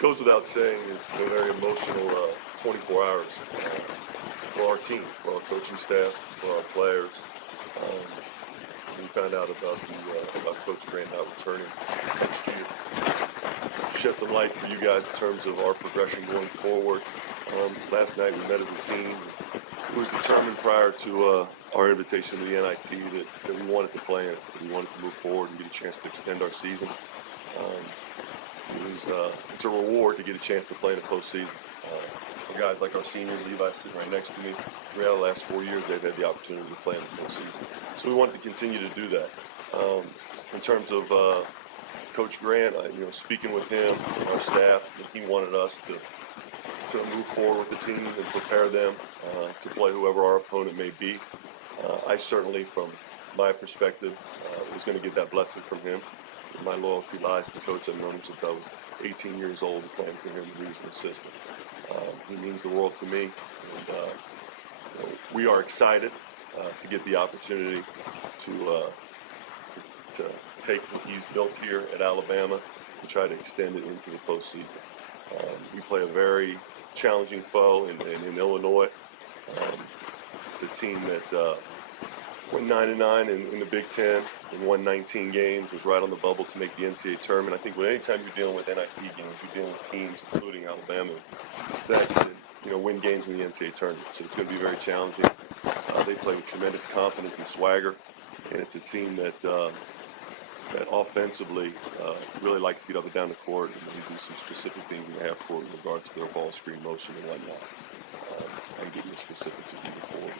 Goes without saying, it's been a very emotional 24 hours for our team, for our coaching staff, for our players. We found out about Coach Grant not returning next year. Shed some light for you guys in terms of our progression going forward. Last night we met as a team. It was determined prior to our invitation to the NIT that we wanted to play in it, that we wanted to move forward and get a chance to extend our season. It's a reward to get a chance to play in the postseason. For guys like our senior, Levi sitting right next to me, 3 out of the last 4 years they've had the opportunity to play in the postseason. So we wanted to continue to do that. In terms of Coach Grant, speaking with him and our staff, he wanted us to move forward with the team and prepare them to play whoever our opponent may be. I certainly, from my perspective, was going to get that blessing from him. My loyalty lies to Coach. I've known him since I was 18 years old and playing for him when he was an assistant. He means the world to me. And, we are excited to get the opportunity to take what he's built here at Alabama and try to extend it into the postseason. We play a very challenging foe in Illinois. It's a team that went 9-9 in the Big Ten and won 19 games, was right on the bubble to make the NCAA tournament. I think anytime you're dealing with NIT games, you're dealing with teams, including Alabama, that can win games in the NCAA tournament. So it's going to be very challenging. They play with tremendous confidence and swagger, and it's a team that offensively really likes to get up and down the court and do some specific things in the half court in regard to their ball screen motion and whatnot. I can get you the specifics as we move forward.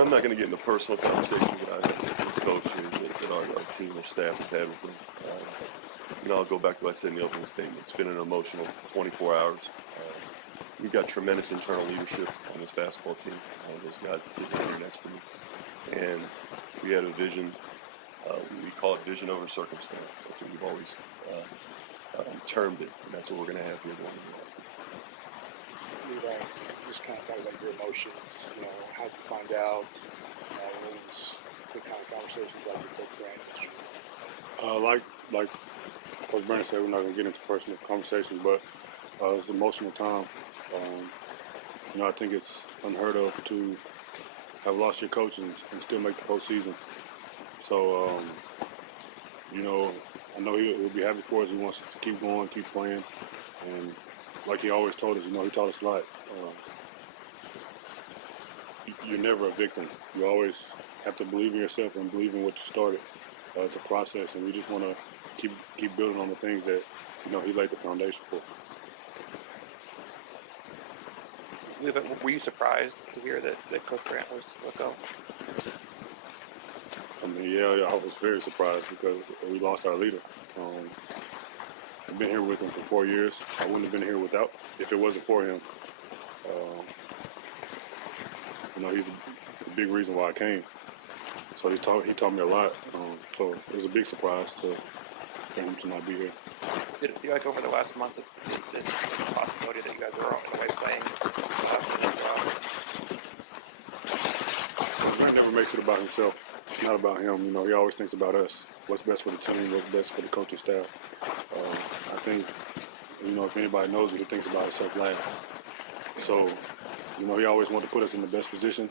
I'm not going to get into personal conversations that the coach and our team or staff has had with him. I'll go back to what I said in the opening statement. It's been an emotional 24 hours. We've got tremendous internal leadership on this basketball team. Those guys that sit here next to me. And we had a vision. We call it vision over circumstance. That's what we've always termed it. And that's what we're going to have here going into Levi, just kind of talk about your emotions. How did you find out? What was the kind of conversations like with Coach Brannen? Like Coach Brannen said, we're not going to get into personal conversations, but it was an emotional time. I think it's unheard of to have lost your coach and still make the postseason. So, I know he'll be happy for us. He wants us to keep going, keep playing. And like he always told us, he taught us a lot. You're never a victim. You always have to believe in yourself and believe in what you started. It's a process, and we just want to keep building on the things that he laid the foundation for. Were you surprised to hear that Coach Grant was let go? Yeah, I was very surprised because we lost our leader. I've been here with him for 4 years. I wouldn't have been here if it wasn't for him. He's a big reason why I came. So he taught me a lot. So it was a big surprise for him to not be here. Did it feel like over the last month that there's a possibility that you guys are in a way playing? He never makes it about himself. It's not about him. He always thinks about us. What's best for the team, what's best for the coaching staff. I think, if anybody knows it, he thinks about himself last. So, he always wanted to put us in the best position,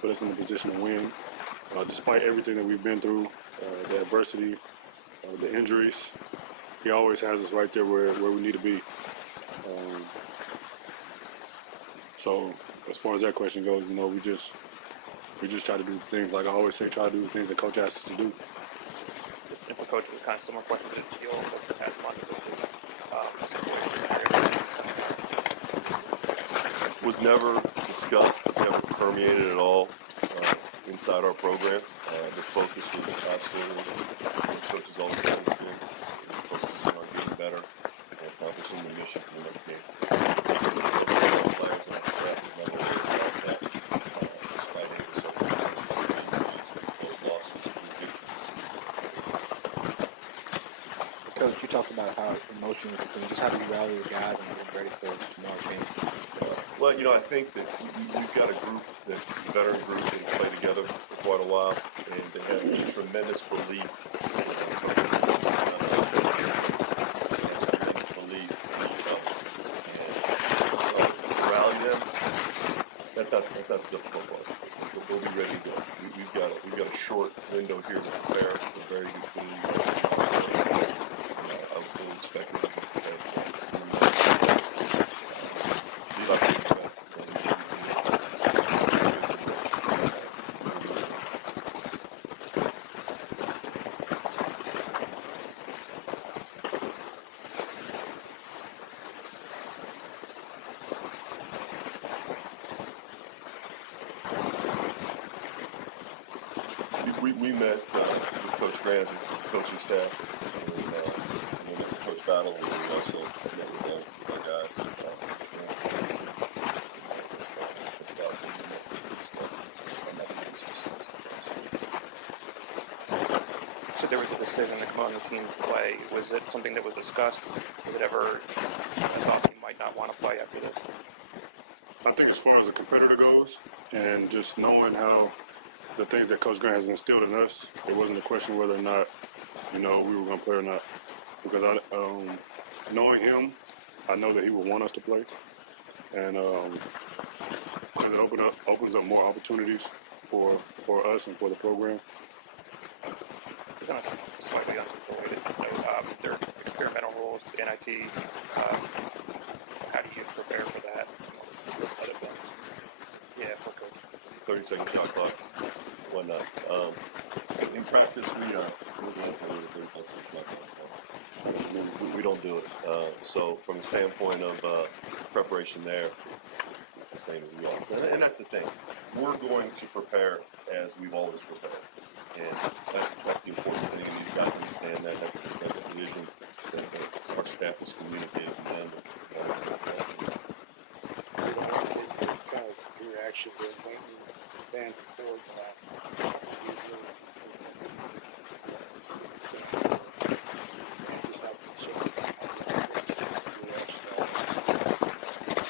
put us in the position to win. Despite everything that we've been through, the adversity, the injuries, he always has us right there where we need to be. So as far as that question goes, we just try to do things, like I always say, try to do the things that Coach asks us to do. Simple coach with kind of similar question to the deal over the past month. Was never discussed, never permeated at all inside our program. The focus was absolutely what coaches always say to do. The focus was on getting better and accomplishing the mission for the next game. Our players and our staff was never worried about that. Despite any of the circumstances, those losses, Coach, you talked about how emotional it was. Just how do you rally your guys and get ready for tomorrow's game? Well, I think that we've got a group that's a veteran group and play together for quite a while, and they have a tremendous belief. Rally them. That's not the difficult part. We'll be ready to go. We've got a short window here to prepare. It's a very good team. I was fully expecting them to prepare. Levi did his best. We met with Coach Brannen, his coaching staff, and we met with Coach Battle, and we also met with our guys. So there was a decision to come on the team to play. Was it something that was discussed? Was it ever thought you might not want to play after this? I think as far as a competitor goes, and just knowing how the things that Coach Grant has instilled in us, it wasn't a question whether or not, we were going to play or not. Because knowing him, I know that he would want us to play, and it opens up more opportunities for us and for the program. Kind of slightly unrelated. There are experimental rules, the NIT. How do you prepare for that? Other than, for coach. 30-second shot clock, whatnot. In practice, we don't do it. So from the standpoint of preparation there, it's the same as we always do. And that's the thing. We're going to prepare as we've always prepared. And that's the important thing, and these guys understand that. That's the vision that our staff is communicating to them. Kind of reaction to it, fan support.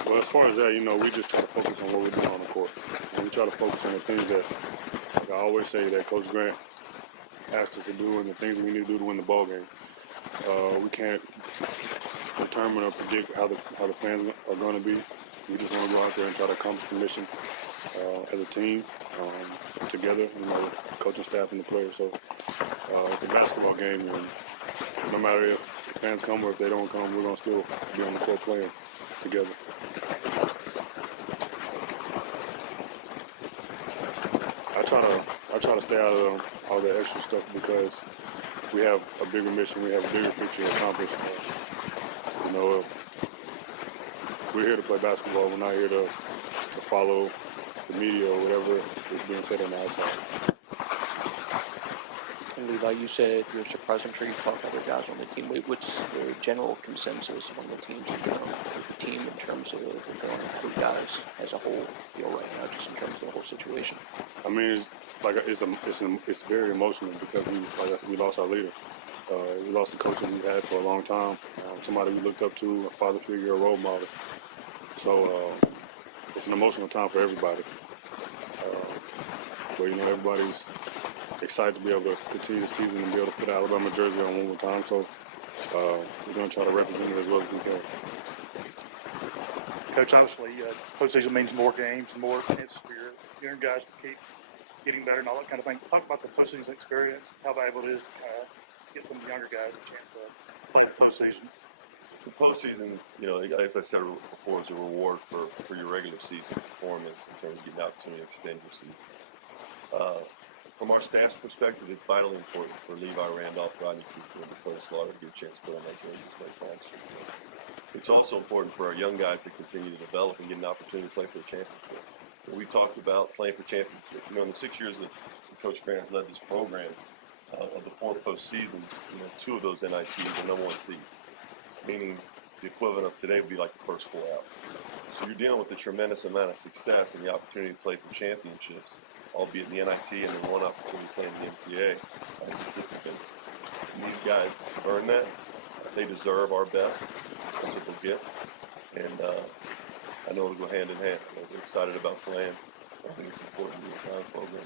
Well, as far as that, we just try to focus on what we're doing on the court. And we try to focus on the things that, like I always say, that Coach Grant asked us to do and the things that we need to do to win the ball game. We can't determine or predict how the fans are going to be. We just want to go out there and try to accomplish the mission as a team, together, the coaching staff and the players. So it's a basketball game, and no matter if fans come or if they don't come, we're going to still be on the court playing together. I try to stay out of all the extra stuff because we have a bigger mission, we have a bigger picture to accomplish. We're here to play basketball. We're not here to follow the media or whatever is being said on the outside. And Levi, you said you're surprised. I'm sure you talked to other guys on the team. What's the general consensus among the teams team in terms of the guys as a whole feel right now, just in terms of the whole situation? I mean, it's very emotional because we lost our leader. We lost the coach that we had for a long time, somebody we looked up to, a father figure, a role model. So it's an emotional time for everybody. But everybody's excited to be able to continue the season and be able to put Alabama jersey on one more time. So we're going to try to represent it as well as we can. Coach, obviously, postseason means more games, more chances for your young guys to keep getting better and all that kind of thing. Talk about the postseason experience, how valuable it is to get some of the younger guys a chance to play postseason. The postseason, as I said before, is a reward for your regular season performance in terms of getting an opportunity to extend your season. From our staff's perspective, it's vitally important for Levi Randolph, Rodney Cooper, and Dakota Slaughter to get a chance to put on that jersey as many times. It's also important for our young guys to continue to develop and get an opportunity to play for a championship. We talked about playing for championship. In the 6 years that Coach Grant has led this program, of the 4 postseasons, 2 of those NITs were number 1 seeds, meaning the equivalent of today would be like the first 4 out. So you're dealing with a tremendous amount of success and the opportunity to play for championships, albeit in the NIT, and then one opportunity to play in the NCAA on a consistent basis. And these guys have earned that. They deserve our best. That's what they'll get. And I know it'll go hand in hand. You know, they're excited about playing. I think it's important to the program.